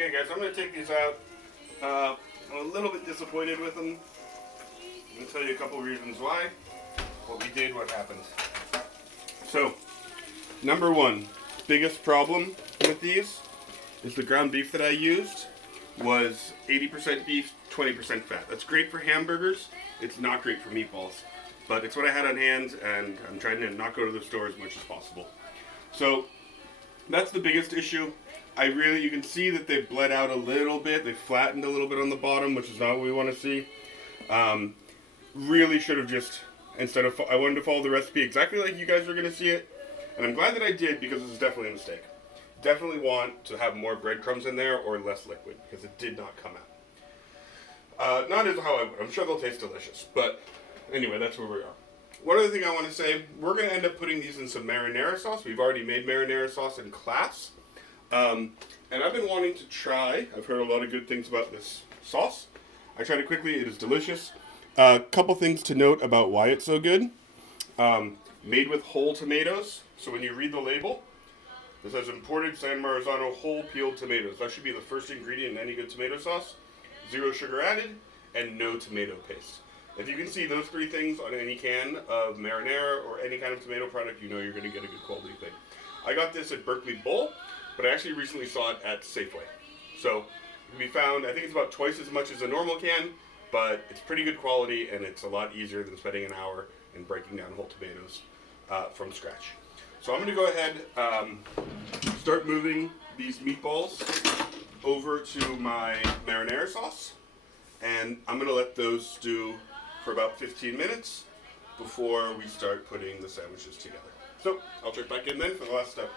Okay guys, I'm going to take these out. I'm a little bit disappointed with them. I'm going to tell you a couple reasons why. What we did, what happened. So, number one, biggest problem with these is the ground beef that I used was 80% beef, 20% fat. That's great for hamburgers. It's not great for meatballs. But it's what I had on hand, and I'm trying to not go to the store as much as possible. So, that's the biggest issue. You can see that they've bled out a little bit. They flattened a little bit on the bottom, which is not what we want to see. Really should have just, I wanted to follow the recipe exactly like you guys were going to see it. And I'm glad that I did, because it was definitely a mistake. Definitely want to have more breadcrumbs in there or less liquid, because it did not come out. Not as how I would. I'm sure they'll taste delicious. But anyway, that's where we are. One other thing I want to say, we're going to end up putting these in some marinara sauce. We've already made marinara sauce in class. And I've been wanting to try, I've heard a lot of good things about this sauce. I tried it quickly, it is delicious. Couple things to note about why it's so good. Made with whole tomatoes, so when you read the label, this says imported San Marzano whole peeled tomatoes. That should be the first ingredient in any good tomato sauce. 0 sugar added, and no tomato paste. If you can see those three things on any can of marinara or any kind of tomato product, you know you're going to get a good quality thing. I got this at Berkeley Bowl, but I actually recently saw it at Safeway. So it can be found, I think it's about twice as much as a normal can, but it's pretty good quality, and it's a lot easier than spending an hour and breaking down whole tomatoes from scratch. So I'm going to go ahead, start moving these meatballs over to my marinara sauce, and I'm going to let those stew for about 15 minutes before we start putting the sandwiches together. So I'll check back in then for the last step.